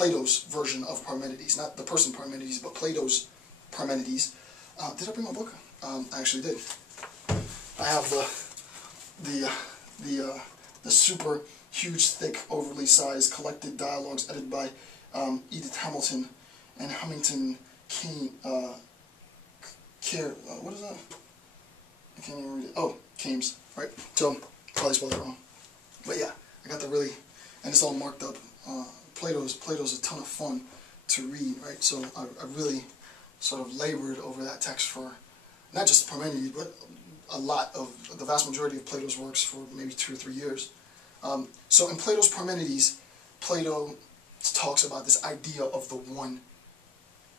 Plato's version of Parmenides, not the person Parmenides, but Plato's Parmenides. Did I bring my book? I actually did. I have the super huge, thick, overly sized collected dialogues edited by Edith Hamilton and Hamilton Kane. What is that? I can't even read it. Oh, Kames, right? So probably spelled it wrong, but yeah, I got the really, and it's all marked up. Plato's a ton of fun to read, right? So I really sort of labored over that text for not just Parmenides, but a lot of the vast majority of Plato's works for maybe 2 or 3 years. So in Plato's Parmenides, Plato talks about this idea of the one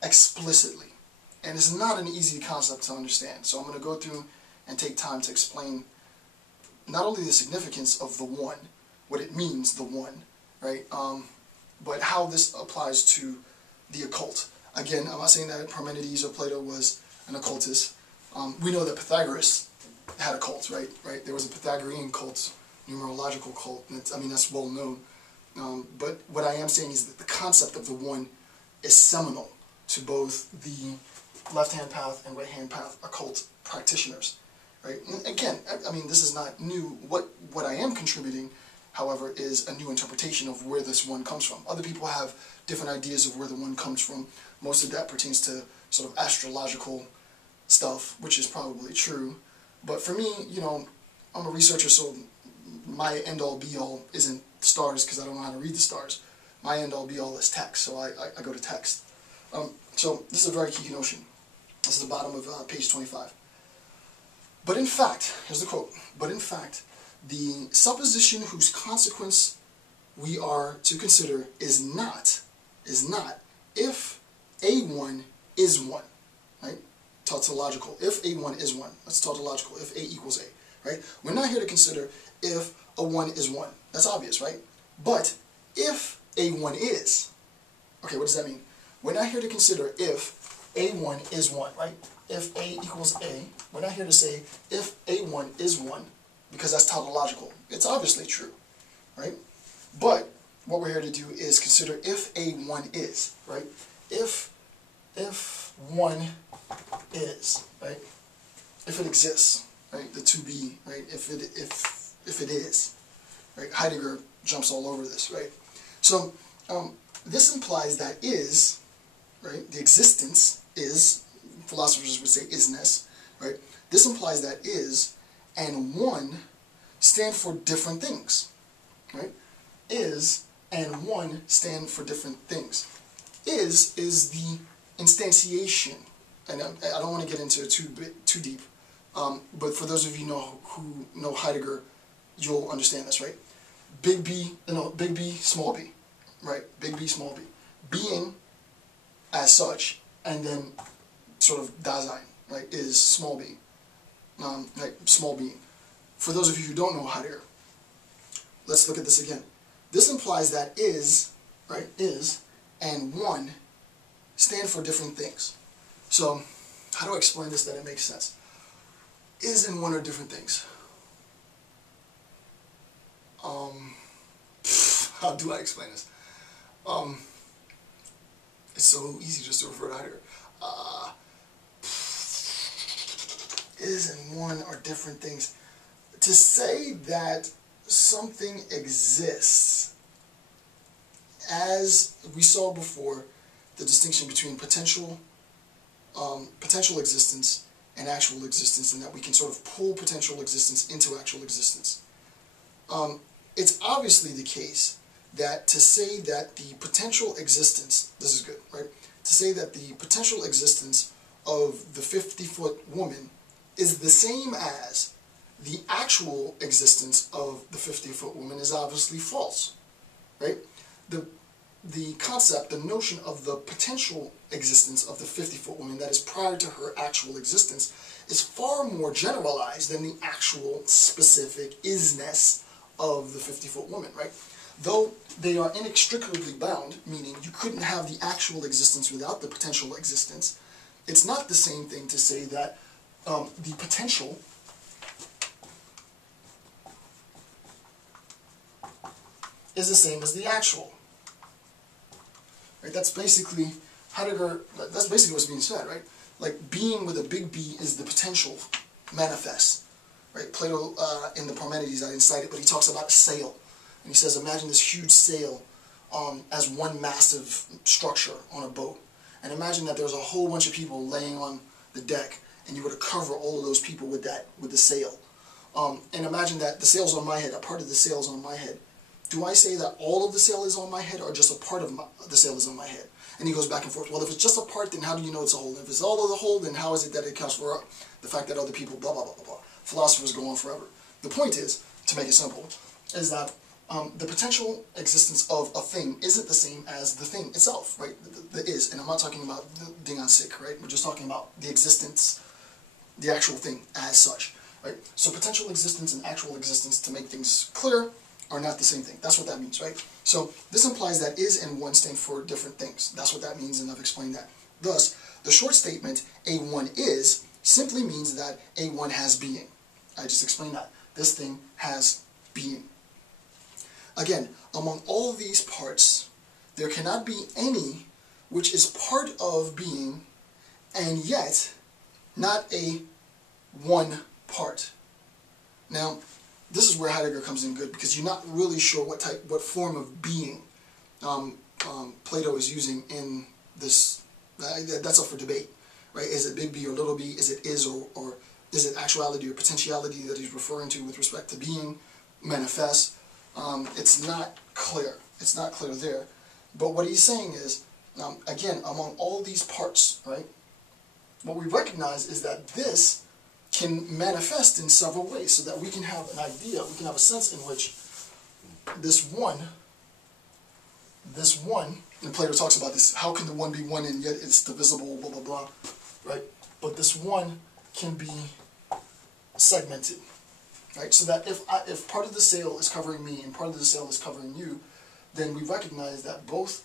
explicitly, and it's not an easy concept to understand. So I'm going to go through and take time to explain not only the significance of the one, what it means, the one, right, but how this applies to the occult. Again, I'm not saying that Parmenides or Plato was an occultist. We know that Pythagoras had a cult, right? There was a Pythagorean cult, numerological cult. And I mean, that's well known. But what I am saying is that the concept of the one is seminal to both the left-hand path and right-hand path occult practitioners, right? And again, I mean, this is not new. What I am contributing, however, is a new interpretation of where this one comes from. Other people have different ideas of where the one comes from. Most of that pertains to sort of astrological stuff, which is probably true. But for me, you know, I'm a researcher, so my end-all be-all isn't stars, because I don't know how to read the stars. My end-all be-all is text, so I go to text. So this is a very key notion. This is the bottom of page 25. But in fact, here's the quote, but in fact, the supposition whose consequence we are to consider is not if A1 is 1, right? Tautological. If A1 is 1, that's tautological. If A equals A, right? We're not here to consider if a 1 is 1. That's obvious, right? But if A1 is, okay, what does that mean? We're not here to consider if A1 is 1, right? If A equals A, we're not here to say if A1 is 1, because that's tautological. It's obviously true, right? But what we're here to do is consider if A1 is, right? If 1 is, right? If it exists, right? The to be, right? If it is, right? Heidegger jumps all over this, right? So this implies that is, right? The existence is, philosophers would say is-ness, right? This implies that is and one stand for different things, right? Is and one stand for different things. Is the instantiation, and I don't want to get into it too deep, but for those of you who know Heidegger, you'll understand this, right? Big B, small b, right? Big B, small b. Being as such, and then sort of Dasein, right, is small b, like small being. For those of you who don't know Heidegger, let's look at this again. This implies that is, right, is and one stand for different things. So, how do I explain this that it makes sense? Is and one are different things. How do I explain this? It's so easy just to refer to Heidegger. Is and one are different things. To say that something exists, as we saw before, the distinction between potential existence and actual existence, and that we can sort of pull potential existence into actual existence. It's obviously the case that to say that the potential existence, this is good, right? To say that the potential existence of the 50-foot woman is the same as the actual existence of the 50-foot woman is obviously false, right? The concept, the notion of the potential existence of the 50-foot woman that is prior to her actual existence is far more generalized than the actual specific is-ness of the 50-foot woman, right? Though they are inextricably bound, meaning you couldn't have the actual existence without the potential existence, it's not the same thing to say that the potential is the same as the actual. right? That's basically Heidegger. That's basically what's being said, right? Like being with a big B is the potential manifest, right? Plato in the Parmenides, I didn't cite it, but he talks about a sail, and he says, imagine this huge sail as one massive structure on a boat, and imagine that there's a whole bunch of people laying on the deck, and you were to cover all of those people with the sail. And imagine that the sail's on my head, a part of the sail's on my head. Do I say that all of the sail is on my head, or just a part of the sail is on my head? And he goes back and forth. Well, if it's just a part, then how do you know it's a whole? If it's all of the whole, then how is it that it accounts for the fact that other people, blah, blah, blah, blah, blah. Philosophers go on forever. The point is, to make it simple, is that the potential existence of a thing isn't the same as the thing itself, right? The is. And I'm not talking about ding on sick, right? We're just talking about the existence, the actual thing as such, right? So potential existence and actual existence, to make things clear, are not the same thing. That's what that means, right? So this implies that is and one stand for different things. That's what that means, and I've explained that. Thus, the short statement, A1 is, simply means that A1 has being. I just explained that. This thing has being. Again, among all these parts, there cannot be any which is part of being and yet not a one part. Now, this is where Heidegger comes in good, because you're not really sure what form of being Plato is using in this. That's up for debate, right? Is it big B or little b? Is it is or is it actuality or potentiality that he's referring to with respect to being manifest? It's not clear. It's not clear there. But what he's saying is, again, among all these parts, right, what we recognize is that this can manifest in several ways, so that we can have an idea, we can have a sense in which this one, and Plato talks about this, how can the one be one and yet it's divisible, blah, blah, blah, right? But this one can be segmented, right? So that if part of the sail is covering me and part of the sail is covering you, then we recognize that both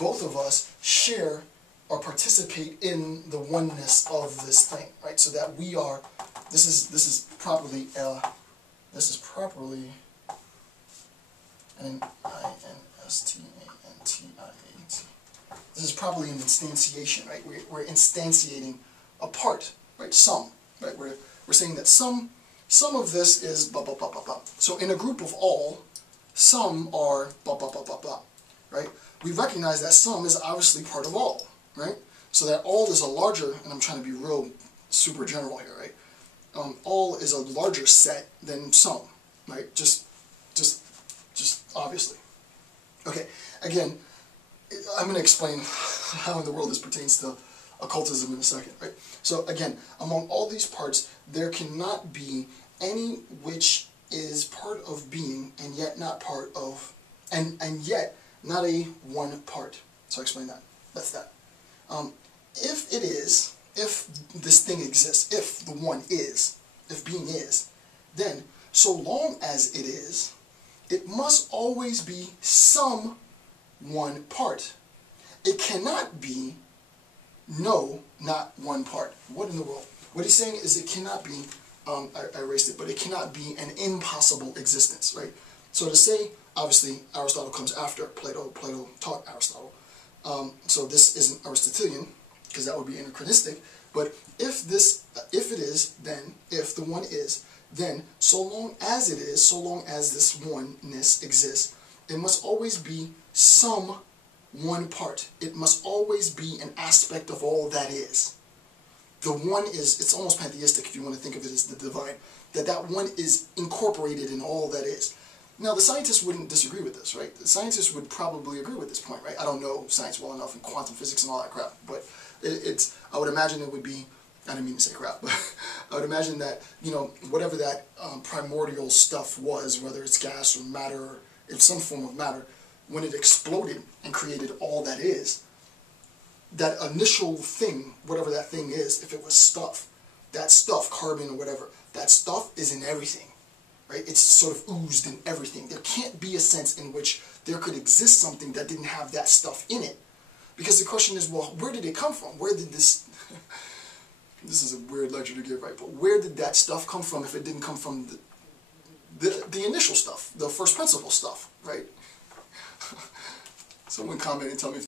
of us share or participate in the oneness of this thing, right? So that we are, this is properly an instantiate. This is probably an instantiation, right? We're instantiating a part, right? Some, right? We're saying that some of this is blah blah blah blah blah. So in a group of all, some are blah blah blah blah blah, right? We recognize that some is obviously part of all, right? So that all is a larger, and I'm trying to be real super general here, right? All is a larger set than some, right? Just obviously. Okay, again, I'm going to explain how in the world this pertains to occultism in a second, right? So again, among all these parts, there cannot be any which is part of being and yet not part of, and yet not a one part. So I explain that. That's that. If this thing exists, if the one is, if being is, then so long as it is, it must always be some one part. It cannot be not one part. What in the world? What he's saying is it cannot be, I erased it, but it cannot be an impossible existence, right? So to say, obviously, Aristotle comes after Plato. Plato taught Aristotle. So this isn't Aristotelian, because that would be anachronistic. But if it is, then, if the one is, then so long as it is, so long as this oneness exists, it must always be some one part. It must always be an aspect of all that is. The one is, it's almost pantheistic if you want to think of it as the divine, that one is incorporated in all that is. Now, the scientists wouldn't disagree with this, right? The scientists would probably agree with this point, right? I don't know science well enough and quantum physics and all that crap, but I would imagine it would be, I didn't mean to say crap, but I would imagine that, whatever that primordial stuff was, whether it's gas or matter, or it's some form of matter, when it exploded and created all that is, that initial thing, whatever that thing is, if it was stuff, that stuff, carbon or whatever, that stuff is in everything. Right? It's sort of oozed in everything. There can't be a sense in which there could exist something that didn't have that stuff in it. Because the question is, well, where did it come from? Where did this... this is a weird lecture to give, right? But where did that stuff come from if it didn't come from the initial stuff, the first principle stuff, right? Someone comment and tell me if